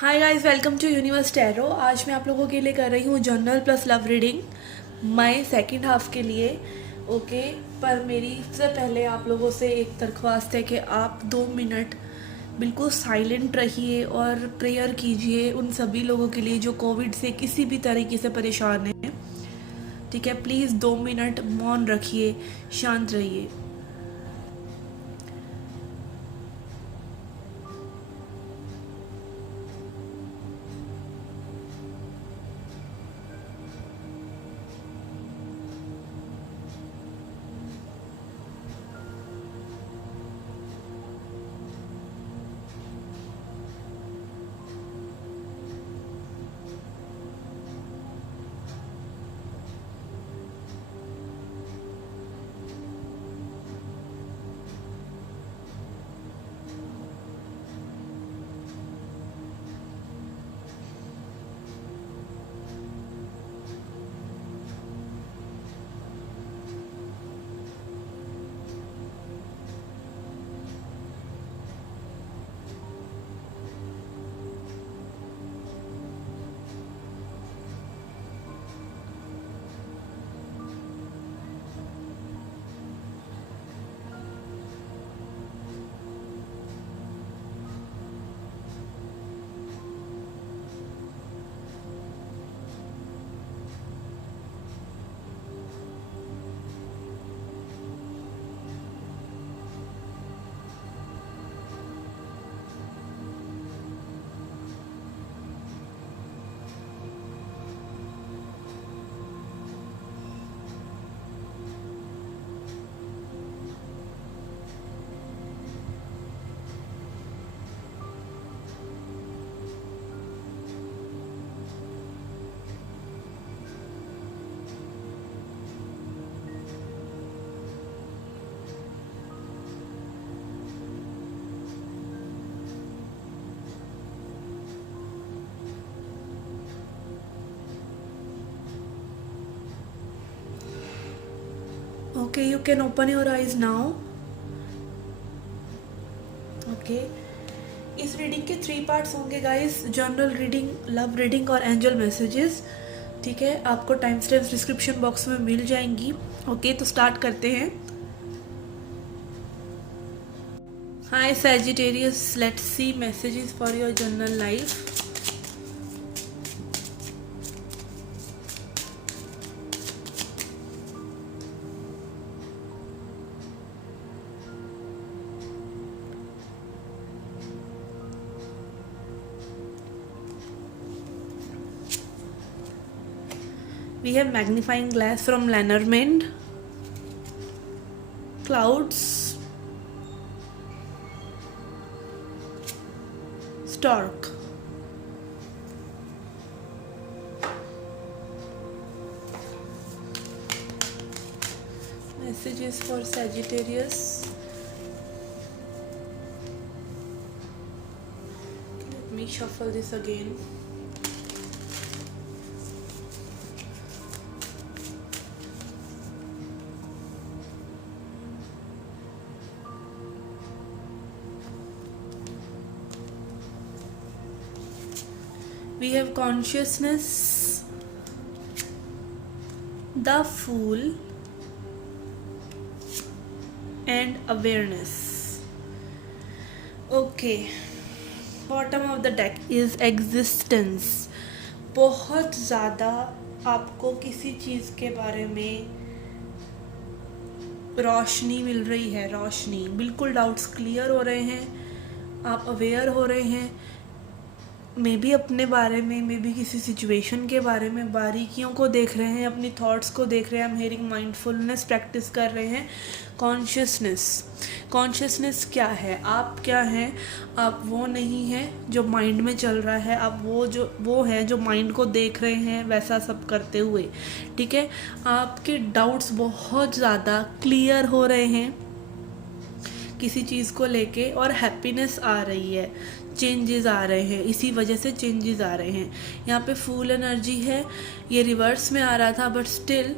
Hi guys, welcome to universe tarot. आज मैं आप लोगों के लिए कर रही हूँ general plus love reading May second half के लिए। ओके, पर मेरी से पहले आप लोगों से एक दरख्वास्त है कि आप 2 मिनट बिल्कुल साइलेंट रहिए और प्रेयर कीजिए उन सभी लोगों के लिए जो कोविड से किसी भी तरीके से परेशान हैं। ठीक है, प्लीज़ 2 मिनट मौन रखिए, शांत रहिए। Okay, you can open your eyes now. Okay, इस रीडिंग के 3 पार्ट्स होंगे guys, general reading, love reading और एंजल मैसेजेस। ठीक है, आपको टाइम स्टैम्प्स डिस्क्रिप्शन बॉक्स में मिल जाएंगी। ओके, तो स्टार्ट करते हैं। Hi Sagittarius, let's see messages for your general life. We have magnifying glass from Lenormand, clouds, stork. Messages for Sagittarius. Let me shuffle this again. We have consciousness, the fool, and awareness. Okay, bottom of the deck is existence. बहुत ज़्यादा आपको किसी चीज़ के बारे में रोशनी मिल रही है, रोशनी, बिल्कुल डाउट्स क्लियर हो रहे हैं, आप अवेयर हो रहे हैं, मे बी अपने बारे में, मे बी किसी सिचुएशन के बारे में बारीकियों को देख रहे हैं, अपनी थॉट्स को देख रहे हैं, हम हेयरिंग माइंडफुलनेस प्रैक्टिस कर रहे हैं। कॉन्शियसनेस, कॉन्शियसनेस क्या है, आप क्या हैं? आप वो नहीं हैं जो माइंड में चल रहा है, आप वो है जो माइंड को देख रहे हैं वैसा सब करते हुए। ठीक है, आपके डाउट्स बहुत ज़्यादा क्लियर हो रहे हैं किसी चीज़ को लेके, और हैप्पीनेस आ रही है, चेंजेस आ रहे हैं, इसी वजह से चेंजेस आ रहे हैं। यहाँ पे फूल एनर्जी है, ये रिवर्स में आ रहा था but still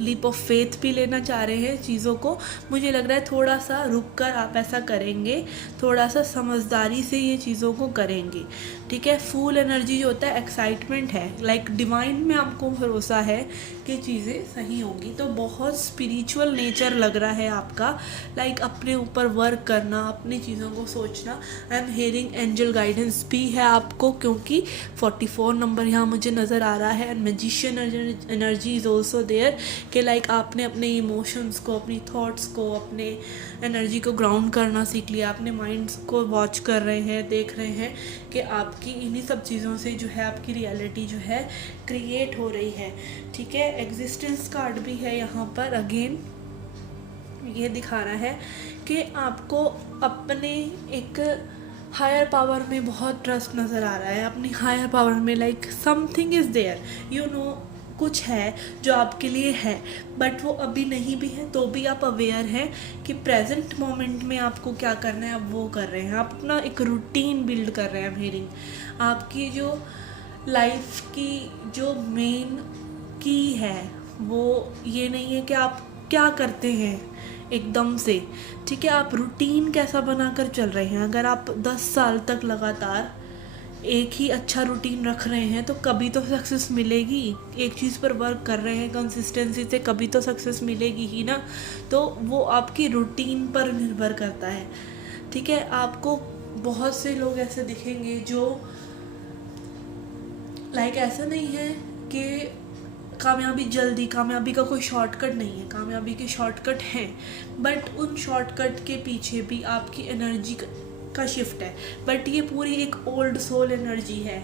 leap of faith भी लेना चाह रहे हैं चीज़ों को। मुझे लग रहा है थोड़ा सा रुक कर आप ऐसा करेंगे, थोड़ा सा समझदारी से ये चीज़ों को करेंगे, ठीक है। फुल एनर्जी जो होता है एक्साइटमेंट है, लाइक डिवाइन में आपको भरोसा है कि चीज़ें सही होंगी। तो बहुत स्पिरिचुअल नेचर लग रहा है आपका, लाइक अपने ऊपर वर्क करना, अपनी चीज़ों को सोचना। I am hearing angel guidance भी है आपको, क्योंकि 44 नंबर यहाँ मुझे नज़र आ रहा है। And magician energy is also there कि लाइक आपने अपने इमोशंस को, अपनी थॉट्स को, अपने एनर्जी को ग्राउंड करना सीख लिया। अपने माइंड्स को वॉच कर रहे हैं, देख रहे हैं कि आपकी इन्हीं सब चीज़ों से जो है आपकी रियलिटी जो है क्रिएट हो रही है, ठीक है। एग्जिस्टेंस कार्ड भी है यहाँ पर। अगेन ये दिखा रहा है कि आपको अपने एक हायर पावर में बहुत ट्रस्ट नज़र आ रहा है। अपनी हायर पावर में like something is there, you know, कुछ है जो आपके लिए है, बट वो अभी नहीं भी है तो भी आप अवेयर हैं कि प्रेजेंट मोमेंट में आपको क्या करना है, आप वो कर रहे हैं। आप अपना एक रूटीन बिल्ड कर रहे हैं। मेरी आपकी जो लाइफ की जो मेन की है वो ये नहीं है कि आप क्या करते हैं एकदम से, ठीक है। आप रूटीन कैसा बनाकर चल रहे हैं। अगर आप 10 साल तक लगातार एक ही अच्छा रूटीन रख रहे हैं तो कभी तो सक्सेस मिलेगी। एक चीज़ पर वर्क कर रहे हैं कंसिस्टेंसी से, कभी तो सक्सेस मिलेगी ही ना। तो वो आपकी रूटीन पर निर्भर करता है, ठीक है। आपको बहुत से लोग ऐसे दिखेंगे जो लाइक ऐसा नहीं है कि कामयाबी जल्दी, कामयाबी का कोई शॉर्टकट नहीं है, कामयाबी के शॉर्टकट हैं, बट उन शॉर्टकट के पीछे भी आपकी एनर्जी का शिफ्ट है। बट ये पूरी एक ओल्ड सोल एनर्जी है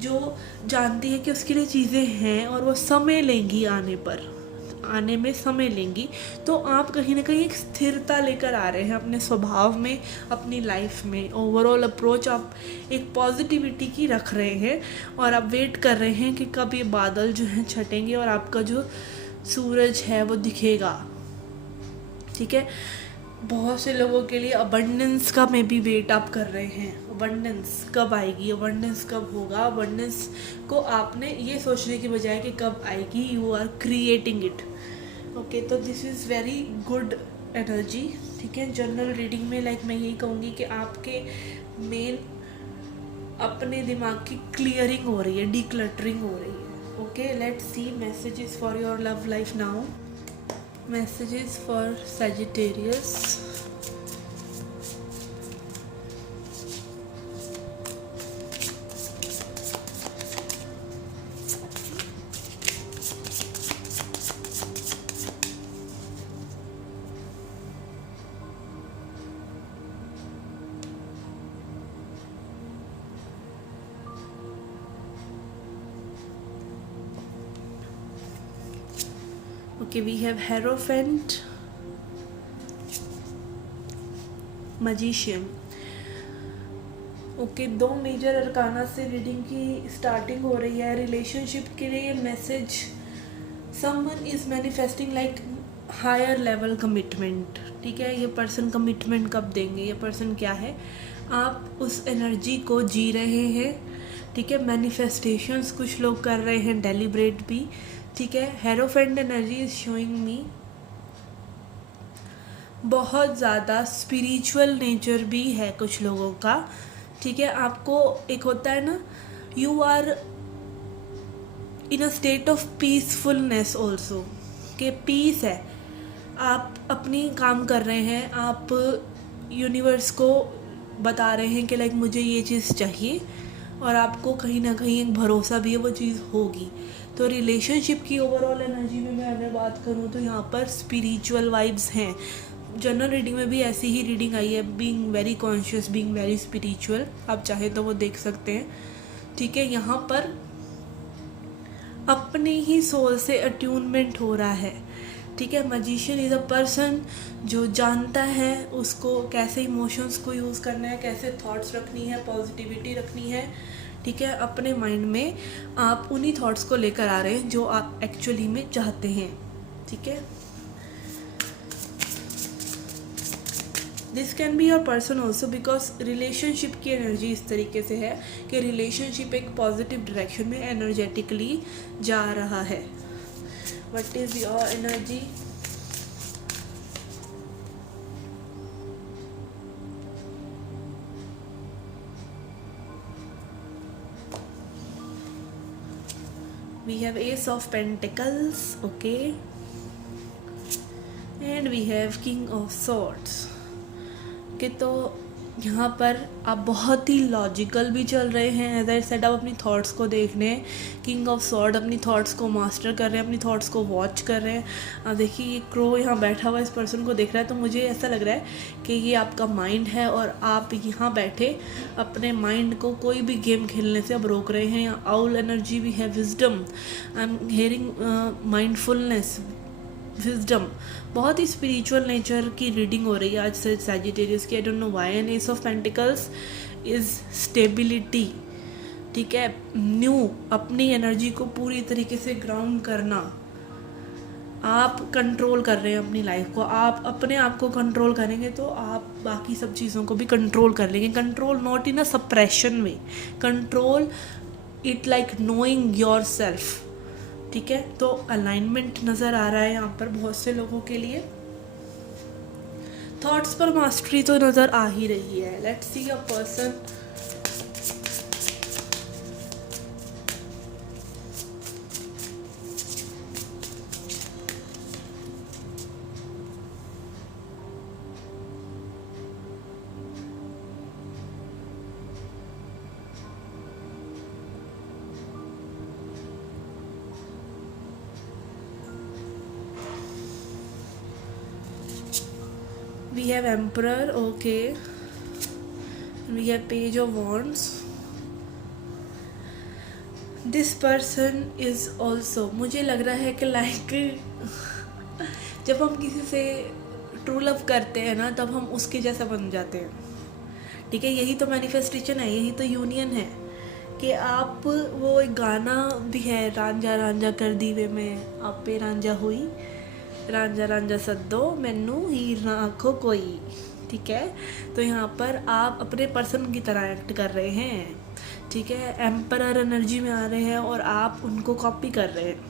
जो जानती है कि उसके लिए चीज़ें हैं और वो समय लेंगी, आने में समय लेंगी। तो आप कहीं ना कहीं एक स्थिरता लेकर आ रहे हैं अपने स्वभाव में, अपनी लाइफ में। ओवरऑल अप्रोच आप एक पॉजिटिविटी की रख रहे हैं और आप वेट कर रहे हैं कि कब ये बादल जो हैं छटेंगे और आपका जो सूरज है वो दिखेगा, ठीक है। बहुत से लोगों के लिए अबंडेंस का में भी वेट आप कर रहे हैं। अबंडेंस कब आएगी, अबंडेंस कब होगा। अबंडेंस को आपने ये सोचने की बजाय कि कब आएगी, you are creating it, okay. तो this is very good energy, ठीक है। जनरल रीडिंग में लाइक मैं यही कहूँगी कि आपके मेन अपने दिमाग की क्लियरिंग हो रही है, डिक्लटरिंग हो रही है, okay. Let's see messages for your love life now. Messages for Sagittarius. Okay, we have Hierophant, Magician. Okay, 2 major arcana से रीडिंग की स्टार्टिंग हो रही है। रिलेशनशिप के लिए message, someone is manifesting like higher level commitment, ठीक है। ये पर्सन कमिटमेंट कब देंगे, ये पर्सन क्या है, आप उस एनर्जी को जी रहे हैं, ठीक है। मैनिफेस्टेशंस कुछ लोग कर रहे हैं, डेलिब्रेट भी, ठीक है। Hierophant energy is showing me बहुत ज़्यादा स्पिरिचुअल नेचर भी है कुछ लोगों का, ठीक है। आपको एक होता है ना, you are in a state of peacefulness also, कि पीस है, आप अपनी काम कर रहे हैं, आप यूनिवर्स को बता रहे हैं कि लाइक मुझे ये चीज़ चाहिए और आपको कहीं ना कहीं एक भरोसा भी है वो चीज़ होगी। तो रिलेशनशिप की ओवरऑल एनर्जी में मैं अगर बात करूँ तो यहाँ पर स्पिरिचुअल वाइब्स हैं। जनरल रीडिंग में भी ऐसी ही रीडिंग आई है, being very conscious, being very spiritual, आप चाहे तो वो देख सकते हैं, ठीक है। यहाँ पर अपने ही सोल से अट्यूनमेंट हो रहा है, ठीक है। मैजिशियन इज़ अ पर्सन जो जानता है उसको कैसे इमोशंस को यूज़ करना है, कैसे थॉट्स रखनी है, पॉजिटिविटी रखनी है, ठीक है। अपने माइंड में आप उन्हीं थॉट्स को लेकर आ रहे हैं जो आप एक्चुअली में चाहते हैं, ठीक है। This can be your person also, because relationship की एनर्जी इस तरीके से है कि रिलेशनशिप एक पॉजिटिव डायरेक्शन में एनर्जेटिकली जा रहा है, what is your energy? We have Ace of Pentacles, okay, and we have King of Swords. Okay, तो यहाँ पर आप बहुत ही लॉजिकल भी चल रहे हैं, एज आई सेड आप अपनी थॉट्स को देख रहे हैं. किंग ऑफ सॉर्ड अपनी थॉट्स को मास्टर कर रहे हैं, अपनी थॉट्स को वॉच कर रहे हैं. आप देखिए ये क्रो यहाँ बैठा हुआ इस पर्सन को देख रहा है, तो मुझे ऐसा लग रहा है कि ये आपका माइंड है और आप यहाँ बैठे अपने माइंड को कोई भी गेम खेलने से अब रोक रहे हैं. यहाँ आउल एनर्जी भी है, wisdom, I am hearing mindfulness, wisdom, बहुत ही स्पिरिचुअल नेचर की रीडिंग हो रही है आज से सैजिटेरियस की. आई don't know why. And S of pentacles is stability. ठीक है, न्यू, अपनी एनर्जी को पूरी तरीके से ग्राउंड करना. आप कंट्रोल कर रहे हैं अपनी लाइफ को, आप अपने आप को कंट्रोल करेंगे तो आप बाकी सब चीज़ों को भी कंट्रोल कर लेंगे. Control not in a suppression way, control it like knowing your self. ठीक है, तो अलाइनमेंट नज़र आ रहा है यहाँ पर बहुत से लोगों के लिए. थॉट्स पर मास्टरी तो नज़र आ ही रही है. Let's see a person. We have Emperor, okay. We have Page of Wands. This person is also, मुझे लग रहा है कि लाइक जब हम किसी से ट्रू लव करते हैं ना, तब हम उसके जैसा बन जाते हैं. ठीक है, यही तो मैनिफेस्टेशन है, यही तो यूनियन है कि आप, वो एक गाना भी है, रांझा रांझा कर दीवे में आपे रांझा हुई, रांझा रांझा सद्दो मैनू हीर ना आखो कोई. ठीक है, तो यहाँ पर आप अपने पर्सन की तरह एक्ट कर रहे हैं. ठीक है, एम्परर एनर्जी में आ रहे हैं और आप उनको कॉपी कर रहे हैं,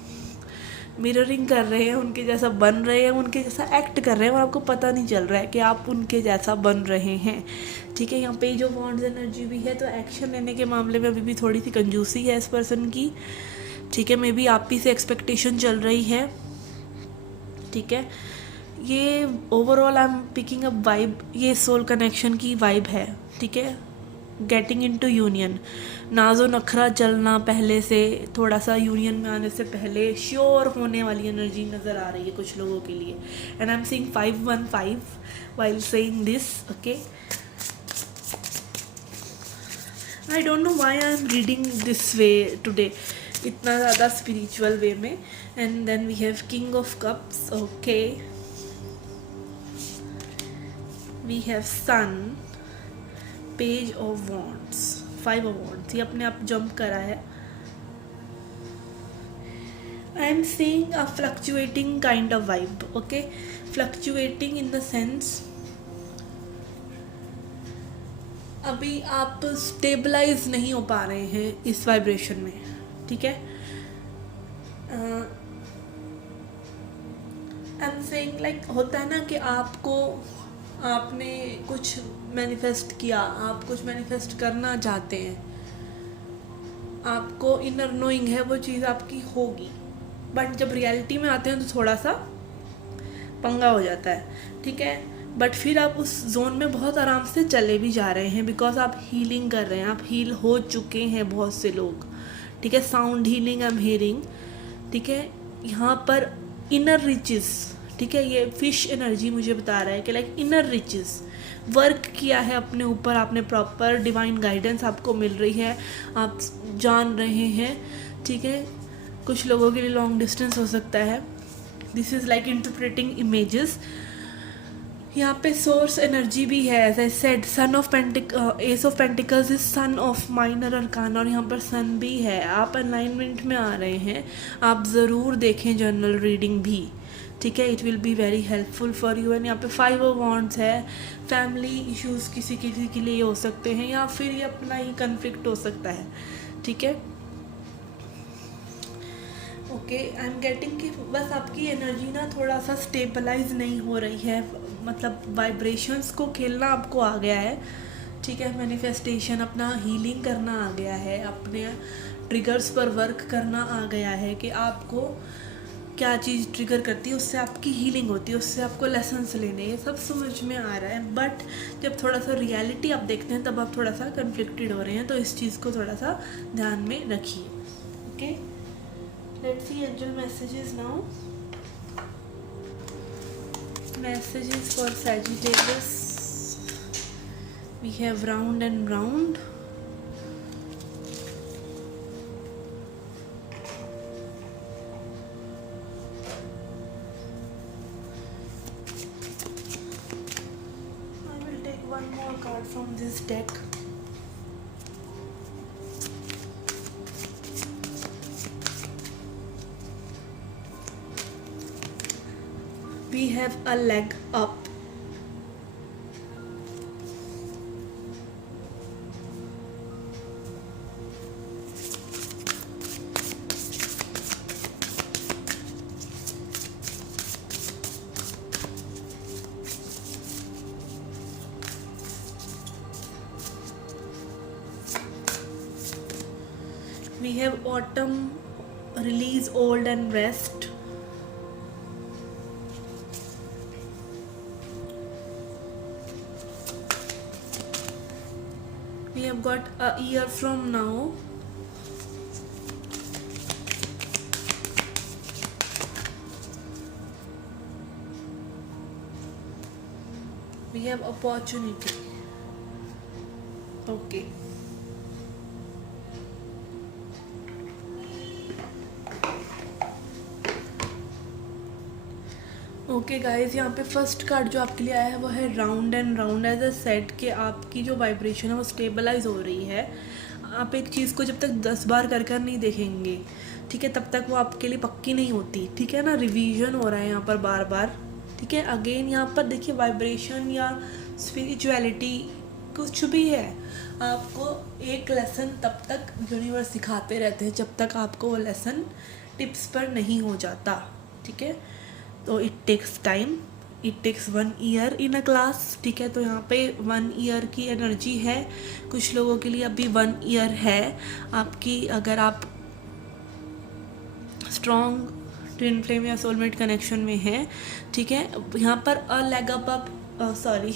मिररिंग कर रहे हैं, उनके जैसा बन रहे हैं, उनके जैसा एक्ट कर रहे हैं और आपको पता नहीं चल रहा है कि आप उनके जैसा बन रहे हैं. ठीक है, यहाँ पे जो वॉन्ड्स एनर्जी भी है, तो एक्शन लेने के मामले में अभी भी थोड़ी सी कंजूसी है इस पर्सन की. ठीक है, मे बी आप ही से एक्सपेक्टेशन चल रही है. ठीक है, ये overall I am picking up vibe, ये सोल कनेक्शन की वाइब है. ठीक है, गेटिंग इनटू यूनियन, नाजो नखरा चलना पहले से, थोड़ा सा यूनियन में आने से पहले श्योर होने वाली एनर्जी नज़र आ रही है कुछ लोगों के लिए. And I am seeing 515 while saying this. Okay, I don't know why I am reading this way today, इतना ज़्यादा स्पिरिचुअल वे में. And then we have king of cups, okay. We have sun, page of wands, 5 of wands, ये अपने आप jump करा है. I am seeing a fluctuating kind of vibe. Okay, fluctuating in the sense अभी आप stabilise नहीं हो पा रहे हैं इस वाइब्रेशन में. ठीक है, आई एम सेइंग लाइक, होता है ना कि आपने कुछ मैनिफेस्ट किया, आप कुछ मैनिफेस्ट करना चाहते हैं, आपको इनर नोइंग है वो चीज़ आपकी होगी, बट जब रियलिटी में आते हैं तो थोड़ा सा पंगा हो जाता है. ठीक है, बट फिर आप उस जोन में बहुत आराम से चले भी जा रहे हैं, बिकॉज आप हीलिंग कर रहे हैं, आप हील हो चुके हैं बहुत से लोग. ठीक है, sound healing I am hearing. ठीक है, यहाँ पर इनर रिचेस, ठीक है, ये फिश एनर्जी मुझे बता रहा है कि लाइक इनर रिचेस, वर्क किया है अपने ऊपर आपने, प्रॉपर डिवाइन गाइडेंस आपको मिल रही है, आप जान रहे हैं. ठीक है, कुछ लोगों के लिए लॉन्ग डिस्टेंस हो सकता है. This is like interpreting images. यहाँ पे सोर्स एनर्जी भी है, as I said, sun of ace of pentacles is sun of minor arcana, और यहाँ पर सन भी है. आप अलाइनमेंट में आ रहे हैं, आप ज़रूर देखें जनरल रीडिंग भी. ठीक है, it will be very helpful for you. And यहाँ पे 5 ऑफ वॉन्ड्स है. फैमिली इश्यूज़ किसी किसी के लिए हो सकते हैं, या फिर ये अपना ही कन्फ्लिक्ट हो सकता है. ठीक है, ओके, आई एम गेटिंग कि बस आपकी एनर्जी ना थोड़ा सा स्टेबलाइज नहीं हो रही है, मतलब वाइब्रेशंस को खेलना आपको आ गया है, ठीक है। मैनिफेस्टेशन, अपना हीलिंग करना आ गया है, अपने ट्रिगर्स पर वर्क करना आ गया है कि आपको क्या चीज़ ट्रिगर करती है, उससे आपकी हीलिंग होती है, उससे आपको लेसन्स लेने, ये सब समझ में आ रहा है। बट जब थोड़ा सा रियलिटी आप देखते हैं तब आप थोड़ा सा कन्फ्लिक्टेड हो रहे हैं, तो इस चीज़ को थोड़ा सा ध्यान में रखिए। Okay, let's C angel messages now. Messages for Sagittarius. We have round and round. I will take one more card from this deck. We have a leg up. We have autumn, release old and rest. We have got a year from now. We have opportunity. Okay. Okay guys, यहाँ पे first card जो आपके लिए आया है वो है round and round. As a set कि आपकी जो वाइब्रेशन है वो स्टेबलाइज हो रही है। आप एक चीज़ को जब तक 10 बार कर नहीं देखेंगे, ठीक है, तब तक वो आपके लिए पक्की नहीं होती, ठीक है ना। रिवीजन हो रहा है यहाँ पर बार बार, ठीक है। अगेन यहाँ पर देखिए, वाइब्रेशन या स्पिरिचुअलिटी कुछ भी है, आपको एक लेसन तब तक यूनिवर्स सिखाते रहते हैं जब तक आपको वो लेसन टिप्स पर नहीं हो जाता, ठीक है। तो it takes time, it takes 1 year in a class, ठीक है। तो यहाँ पे 1 ईयर की एनर्जी है, कुछ लोगों के लिए अभी 1 ईयर है आपकी। अगर आप स्ट्रॉन्ग ट्विन फ्लेम या सोलमेट कनेक्शन में है, ठीक है। यहाँ पर a leg up sorry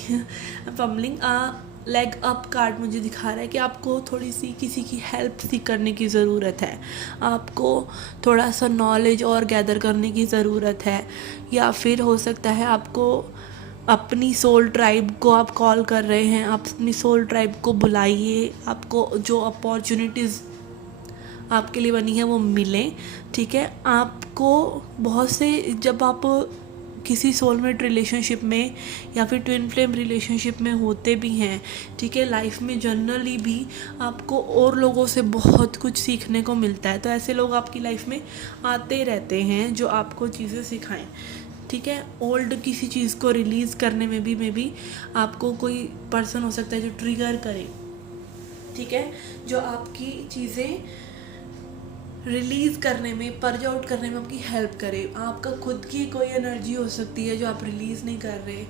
fumbling, leg up card मुझे दिखा रहा है कि आपको थोड़ी सी किसी की हेल्प सीख करने की ज़रूरत है, आपको थोड़ा सा नॉलेज और गैदर करने की ज़रूरत है, या फिर हो सकता है आपको अपनी सोल ट्राइब को आप कॉल कर रहे हैं, आप अपनी सोल ट्राइब को बुलाइए, आपको जो अपॉर्चुनिटीज़ आपके लिए बनी है वो मिलें, ठीक है। आपको बहुत से, जब आप किसी सोलमेट रिलेशनशिप में या फिर ट्विन फ्लेम रिलेशनशिप में होते भी हैं, ठीक है, लाइफ में जनरली भी आपको और लोगों से बहुत कुछ सीखने को मिलता है। तो ऐसे लोग आपकी लाइफ में आते रहते हैं जो आपको चीज़ें सिखाएं, ठीक है। ओल्ड किसी चीज़ को रिलीज़ करने में भी आपको कोई पर्सन हो सकता है जो ट्रिगर करे, ठीक है, जो आपकी चीज़ें रिलीज़ करने में, पर्ज आउट करने में आपकी हेल्प करे। आपका खुद की कोई एनर्जी हो सकती है जो आप रिलीज़ नहीं कर रहे,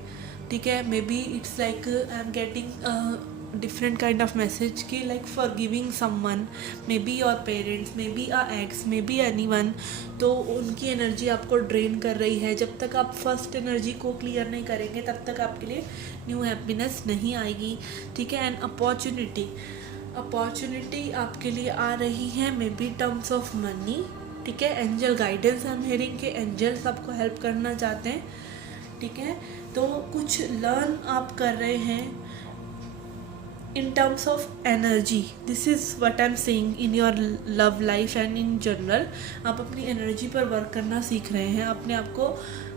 ठीक है। Maybe it's like I am getting different kind of message कि like for giving someone, maybe your parents, maybe a ex, maybe anyone. तो उनकी एनर्जी आपको ड्रेन कर रही है। जब तक आप फर्स्ट एनर्जी को क्लियर नहीं करेंगे तब तक आपके लिए न्यू हैप्पीनेस नहीं आएगी, ठीक है। एंड अपॉर्चुनिटी आपके लिए आ रही है, may be terms of money, ठीक है। Angel guidance I am hearing के एंजल्स आपको हेल्प करना चाहते हैं, ठीक है। तो कुछ लर्न आप कर रहे हैं in terms of energy. This is what I'm saying in your love life and in general. आप अपनी एनर्जी पर वर्क करना सीख रहे हैं, अपने आप को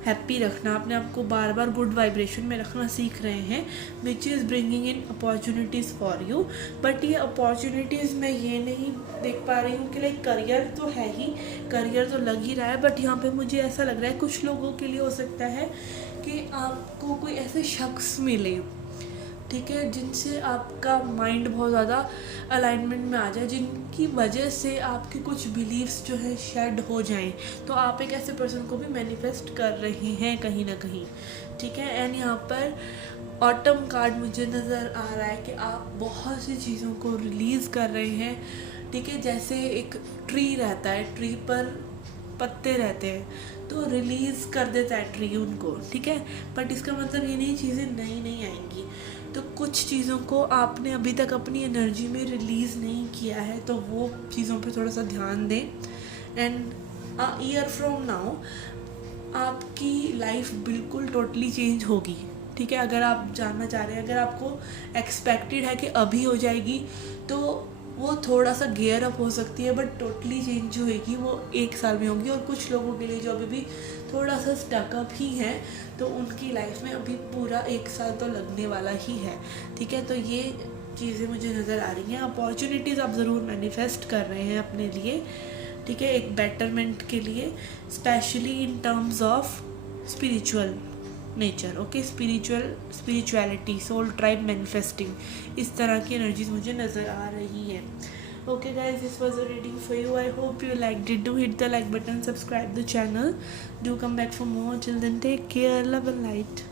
हैप्पी रखना, अपने आप को बार बार गुड वाइब्रेशन में रखना सीख रहे हैं, which is bringing in opportunities for you. But ये अपॉर्चुनिटीज़ मैं ये नहीं देख पा रही हूँ कि लाइक करियर तो है ही, करियर तो लग ही रहा है, बट यहाँ पे मुझे ऐसा लग रहा है कुछ लोगों के लिए हो सकता है कि आपको कोई ऐसे शख्स मिले ठीक है, जिनसे आपका माइंड बहुत ज़्यादा अलाइनमेंट में आ जाए, जिनकी वजह से आपके कुछ बिलीव्स जो है शेड हो जाएं, तो आप एक ऐसे पर्सन को भी मैनिफेस्ट कर रहे हैं कहीं ना कहीं। ठीक है, एंड यहाँ पर ऑटम कार्ड मुझे नज़र आ रहा है कि आप बहुत सी चीज़ों को रिलीज़ कर रहे हैं। ठीक है, जैसे एक ट्री रहता है, ट्री पर पत्ते रहते हैं तो रिलीज़ कर देता है ट्री उनको। ठीक है, बट इसका मतलब ये नहीं चीज़ें नई नहीं आएंगी। तो कुछ चीज़ों को आपने अभी तक अपनी एनर्जी में रिलीज़ नहीं किया है, तो वो चीज़ों पे थोड़ा सा ध्यान दें। एंड ईयर फ्रॉम नाउ आपकी लाइफ बिल्कुल टोटली चेंज होगी। ठीक है, अगर आप जानना चाह रहे हैं, अगर आपको एक्सपेक्टेड है कि अभी हो जाएगी, तो वो थोड़ा सा गियर अप हो सकती है, बट टोटली चेंज जो होगी वो 1 साल में होगी। और कुछ लोगों के लिए जो अभी भी थोड़ा सा स्टकअप ही है, तो उनकी लाइफ में अभी पूरा 1 साल तो लगने वाला ही है। ठीक है, तो ये चीज़ें मुझे नज़र आ रही हैं। अपॉर्चुनिटीज़ आप ज़रूर मैनिफेस्ट कर रहे हैं अपने लिए। ठीक है, एक बेटरमेंट के लिए, specially in terms of spiritual nature. Okay, spirituality, soul tribe, manifesting, इस तरह की एनर्जीज मुझे नज़र आ रही हैं। Okay guys, this was a reading for you. I hope you liked it. Do hit the like button, subscribe the channel, do come back for more. Till then, take care, love and light.